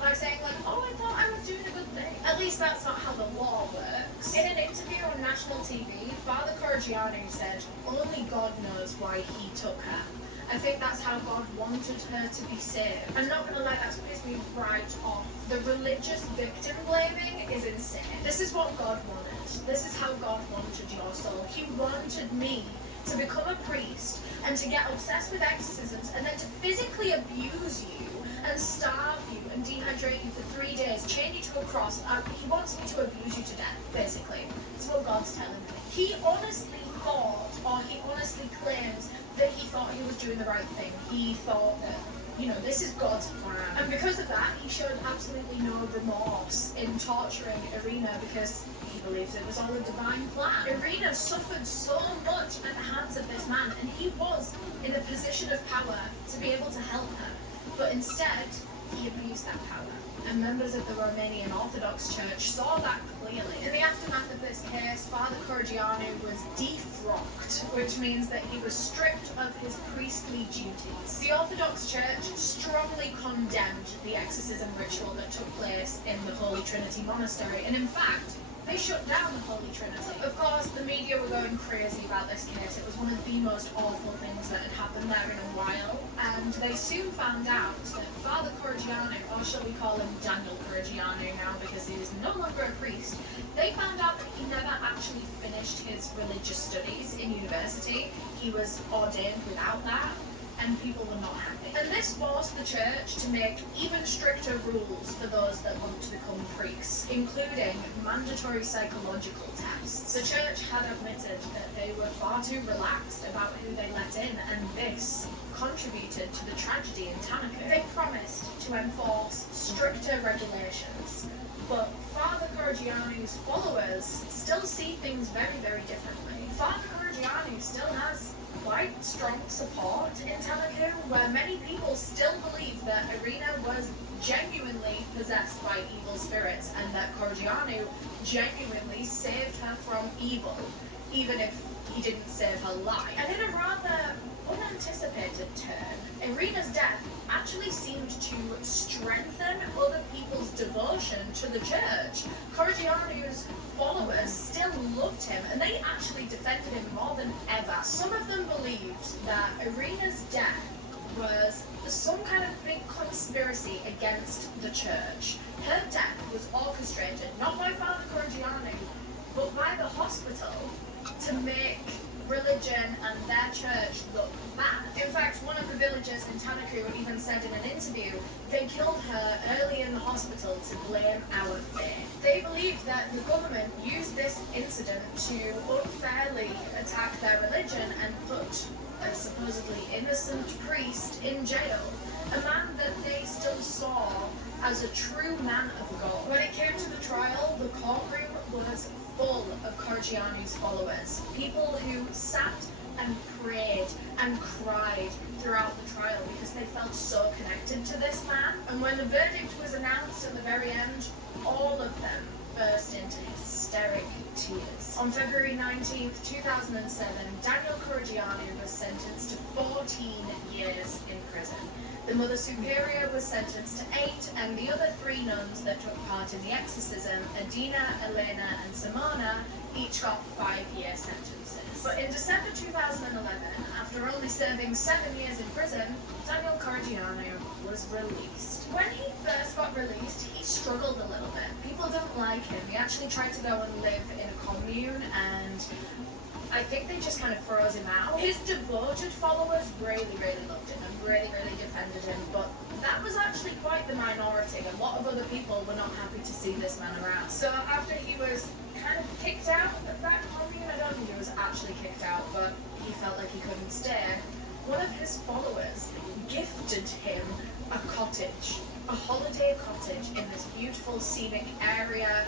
by saying like, oh, I thought I was doing a good thing. At least that's not how the law works. In an interview on national TV, Father Corgianu said, only God knows why he took her. I think that's how God wanted her to be saved. I'm not gonna lie, that's pissed me right off. The religious victim blaming is insane. This is what God wanted. This is how God wanted your soul. He wanted me to become a priest and to get obsessed with exorcisms and then to physically abuse you and starve you and dehydrate you for 3 days, chain you to a cross. He wants me to abuse you to death, basically. That's what God's telling me. He honestly thought, or he honestly claims, that he thought he was doing the right thing. He thought that, you know, this is God's plan. And because of that, he showed absolutely no remorse in torturing Irina because he believes it was all a divine plan. Irina suffered so much at the hands of this man, and he was in a position of power to be able to help her. But instead, he abused that power. And members of the Romanian Orthodox Church saw that clearly. In the aftermath of this case, Father Corgianu was defrocked, which means that he was stripped of his priestly duties. The Orthodox Church strongly condemned the exorcism ritual that took place in the Holy Trinity Monastery, and in fact, they shut down the Holy Trinity. Of course, the media were going crazy about this case. It was one of the most awful things that had happened there in a while. And they soon found out that Father Corgianu, or shall we call him Daniel Corgianu now because he was no longer a priest, they found out that he never actually finished his religious studies in university. He was ordained without that, and people were not happy. And this forced the church to make even stricter rules for those that want to become priests, including mandatory psychological tests. The church had admitted that they were far too relaxed about who they let in, and this contributed to the tragedy in Tanaku. They promised to enforce stricter regulations, but Father Corgianu's followers still see things very, very differently. Father Corgianu still has quite strong support in Tanaku, where many people still believe that Irina was genuinely possessed by evil spirits and that Corgianu genuinely saved her from evil, even if he didn't save her life. And in a rather unanticipated turn, Irina's death actually seemed to strengthen other people's devotion to the church. Corregiano's followers still loved him, and they actually defended him more than ever. Some of them believed that Irina's death was some kind of big conspiracy against the church. Her death was orchestrated not by Father Corregiano, but by the hospital to make religion and their church look bad. In fact, one of the villagers in Tanaku even said in an interview they killed her early in the hospital to blame our faith. They believed that the government used this incident to unfairly attack their religion and put a supposedly innocent priest in jail, a man that they still saw as a true man of God. When it came to the trial, the courtroom was full of Corregiano's followers, people who sat and prayed and cried throughout the trial because they felt so connected to this man. And when the verdict was announced at the very end, all of them burst into hysteric tears. On February 19th, 2007, Daniel Corregiano was sentenced to 14 years in prison. The Mother Superior was sentenced to 8, and the other 3 nuns that took part in the exorcism, Adina, Elena, and Simona, each got 5-year sentences. But in December 2011, after only serving 7 years in prison, Daniel Corregiano was released. When he first got released, he struggled a little bit. People didn't like him. He actually tried to go and live in a commune, and I think they just kind of froze him out. His devoted followers really loved him and really defended him, but that was actually quite the minority. A lot of other people were not happy to see this man around. So after he was kind of kicked out of that commune, I don't think he was actually kicked out, but he felt like he couldn't stay, one of his followers gifted him a cottage, a holiday cottage in this beautiful scenic area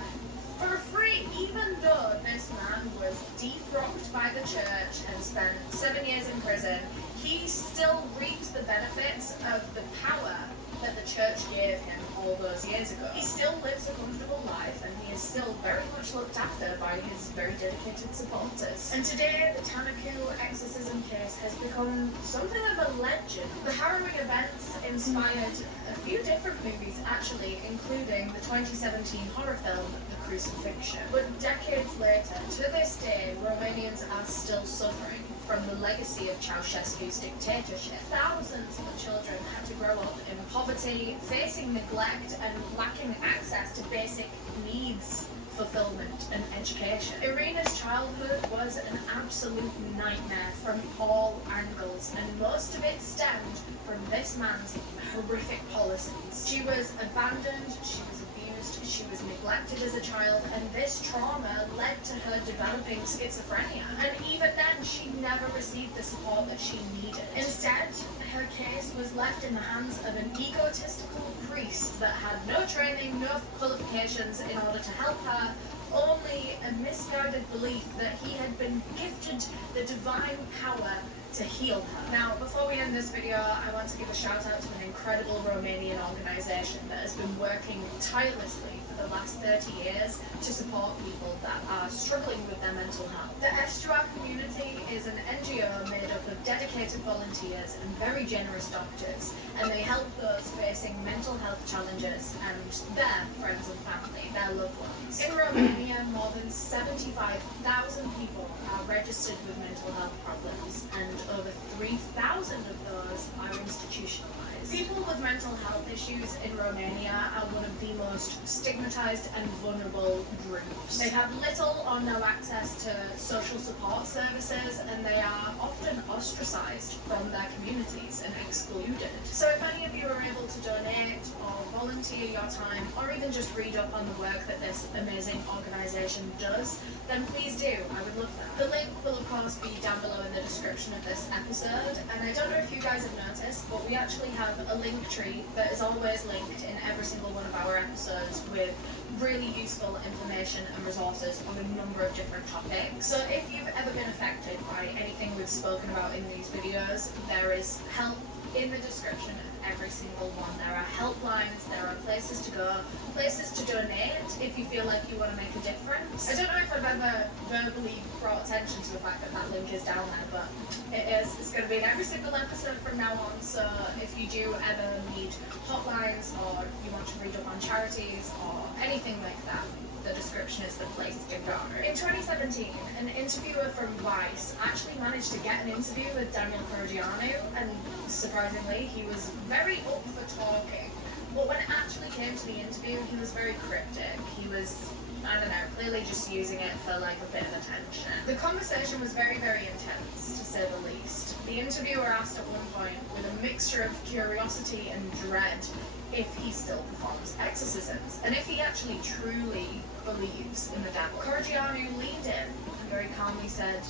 for free, even though this man was defrocked by the church and spent 7 years in prison. He still reaps the benefits of the power that the church gave him all those years ago. He still lives a comfortable life, and he is still very much looked after by his very dedicated supporters. And today, the Tanaku exorcism case has become something of a legend. The harrowing events inspired a few different movies, actually, including the 2017 horror film, The Crucifixion. But decades later, to this day, Romanians are still suffering from the legacy of Ceausescu's dictatorship. Thousands of children had to grow up in poverty, facing neglect, and lacking access to basic needs fulfillment and education. Irina's childhood was an absolute nightmare from all angles, and most of it stemmed from this man's horrific policies. She was abandoned, she was abused, she was neglected as a child, and this trauma led to her developing schizophrenia. And even then, she never received the support that she needed. Instead, her case was left in the hands of an egotistical priest that had no training, no qualifications in order to help her, only a misguided belief that he had been gifted the divine power to heal her. Now, before we end this video, I want to give a shout out to an incredible Romanian organisation that has been working tirelessly for the last 30 years to support people that are struggling with their mental health. The Estuar community is an NGO made up of dedicated volunteers and very generous doctors, and they help those facing mental health challenges and their friends and family, their loved ones. In Romania, more than 75,000 people are registered with mental health problems, and over 3,000 of those are institutionalized. People with mental health issues in Romania are one of the most stigmatized and vulnerable groups. They have little or no access to social support services, and they are often ostracized from their communities and excluded. So if any of you are able to donate or volunteer your time, or even just read up on the work that this amazing organization does, then please do. I would love that. The link will of course be down below in the description of this episode, and I don't know if you guys have noticed, but we actually have a link tree that is always linked in every single one of our episodes with really useful information and resources on a number of different topics. So if you've ever been affected by anything we've spoken about in these videos, there is help in the description of every every single one. There are helplines, there are places to go, places to donate if you feel like you want to make a difference. I don't know if I've ever verbally brought attention to the fact that that link is down there, but it is. It's going to be in every single episode from now on, so if you do ever need hotlines or you want to read up on charities or anything like that, the description is the place to go. In 2017, an interviewer from Vice actually managed to get an interview with Daniel Cordiano, and surprisingly, he was very up for talking. But when it actually came to the interview, he was very cryptic. He was, I don't know, clearly just using it for like a bit of attention. The conversation was very, very intense, to say the least. The interviewer asked at one point, with a mixture of curiosity and dread, if he still performs exorcisms, and if he actually truly believes in the devil. Cordiano leaned in and very calmly said,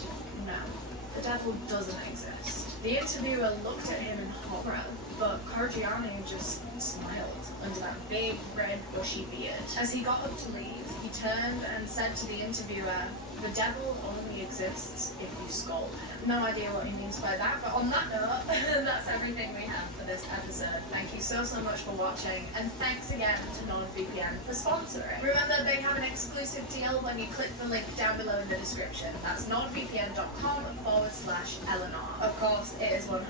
no, the devil doesn't exist. The interviewer looked at him in horror, but Cordiano just smiled under that big red bushy beard. As he got up to leave, he turned and said to the interviewer, the devil only exists if you scold him. No idea what he means by that, but on that note, that's everything we have for this episode. Thank you so much for watching, and thanks again to NordVPN for sponsoring. Remember, they have an exclusive deal when you click the link down below in the description. That's nordvpn.com/Eleanor. Of course, it is 100%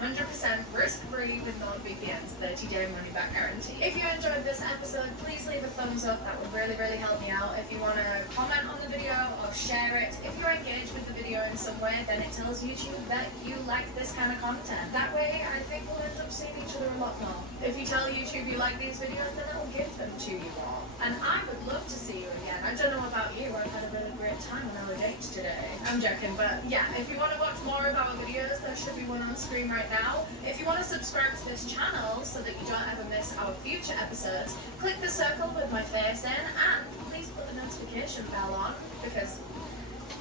risk-free with NordVPN's 30-day money-back guarantee. If you enjoyed this episode, please leave a thumbs up. That would really, really help me out. If you want to comment on the video or share it, if you're engaged with the video in some way, then it tells YouTube that you like this kind of content. That way, I think we'll end up seeing each other a lot more. If you tell YouTube you like these videos, then it'll give them to you all. And I would love to see you again. I don't know about you, I've had a really great time on our dates today. I'm joking, but yeah, if you want to watch more of our videos, there should be one on screen right now. If you want to subscribe to this channel so that you don't ever miss our future episodes, click the circle with my face in, and please put the notification bell on, because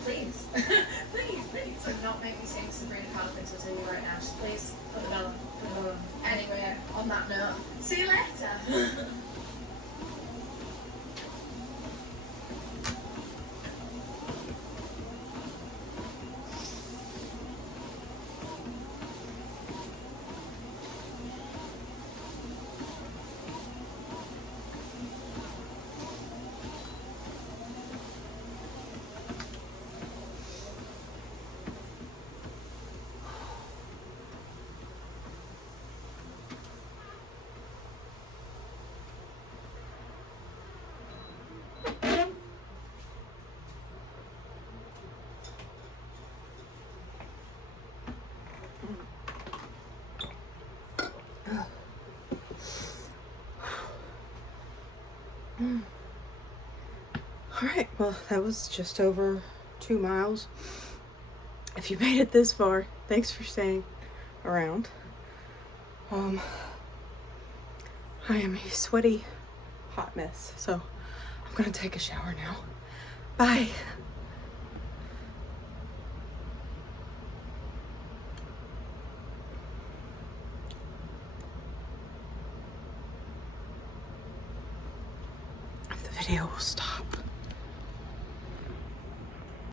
please, please, and not make me sing Sabrina Carpenter to you right now. Just please put the bell on. Anyway, on that note, see you later. Alright, well, that was just over 2 miles. If you made it this far, thanks for staying around. I am a sweaty, hot mess, so I'm gonna take a shower now. Bye! If the video will stop.